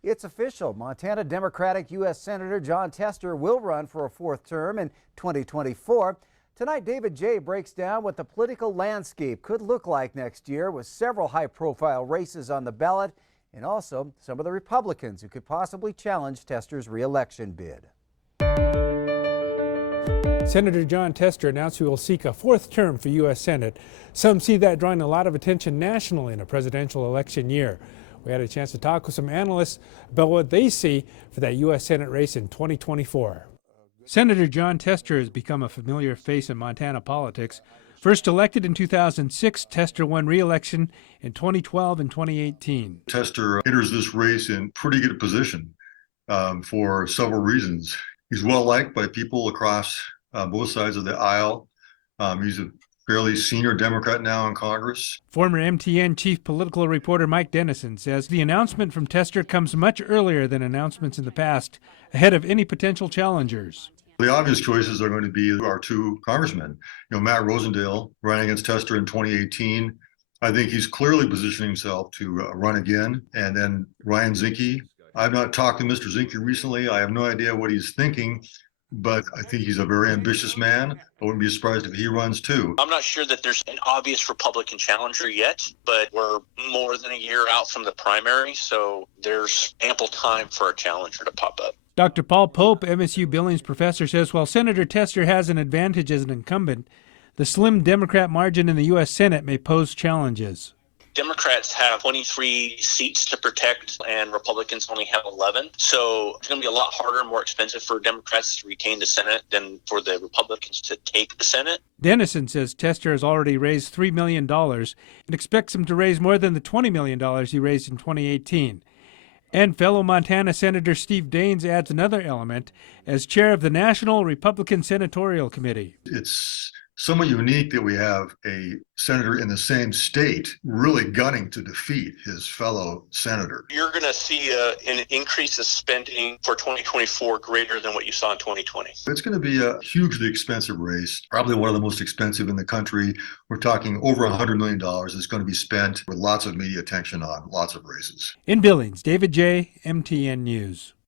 It's official. Montana Democratic U.S. Senator Jon Tester will run for a fourth term in 2024. Tonight, David J. breaks down what the political landscape could look like next year with several high-profile races on the ballot and also some of the Republicans who could possibly challenge Tester's re-election bid. Senator Jon Tester announced he will seek a fourth term for U.S. Senate. Some see that drawing a lot of attention nationally in a presidential election year. We had a chance to talk with some analysts about what they see for that U.S. Senate race in 2024. Senator Jon Tester has become a familiar face in Montana politics. First elected in 2006, Tester won re-election in 2012 and 2018. Tester enters this race in pretty good position for several reasons. He's well liked by people across both sides of the aisle. He's a fairly senior Democrat now in Congress. Former MTN chief political reporter Mike Dennison says the announcement from Tester comes much earlier than announcements in the past, ahead of any potential challengers. The obvious choices are going to be our two congressmen. Matt Rosendale running against Tester in 2018. I think he's clearly positioning himself to run again. And then Ryan Zinke. I've not talked to Mr. Zinke recently. I have no idea what he's thinking, but I think he's a very ambitious man. I wouldn't be surprised if he runs too. I'm not sure that there's an obvious Republican challenger yet, but we're more than a year out from the primary, so there's ample time for a challenger to pop up. Dr. Paul Pope, MSU Billings professor, says while Senator Tester has an advantage as an incumbent, the slim Democrat margin in the U.S. Senate may pose challenges. Democrats have 23 seats to protect and Republicans only have 11. So it's going to be a lot harder and more expensive for Democrats to retain the Senate than for the Republicans to take the Senate. Dennison says Tester has already raised $3 million and expects him to raise more than the $20 million he raised in 2018. And fellow Montana Senator Steve Daines adds another element as chair of the National Republican Senatorial Committee. It's somewhat unique that we have a senator in the same state really gunning to defeat his fellow senator. You're going to see an increase of spending for 2024 greater than what you saw in 2020. It's going to be a hugely expensive race, probably one of the most expensive in the country. We're talking over $100 million is going to be spent with lots of media attention on lots of races. In Billings, David J., MTN News.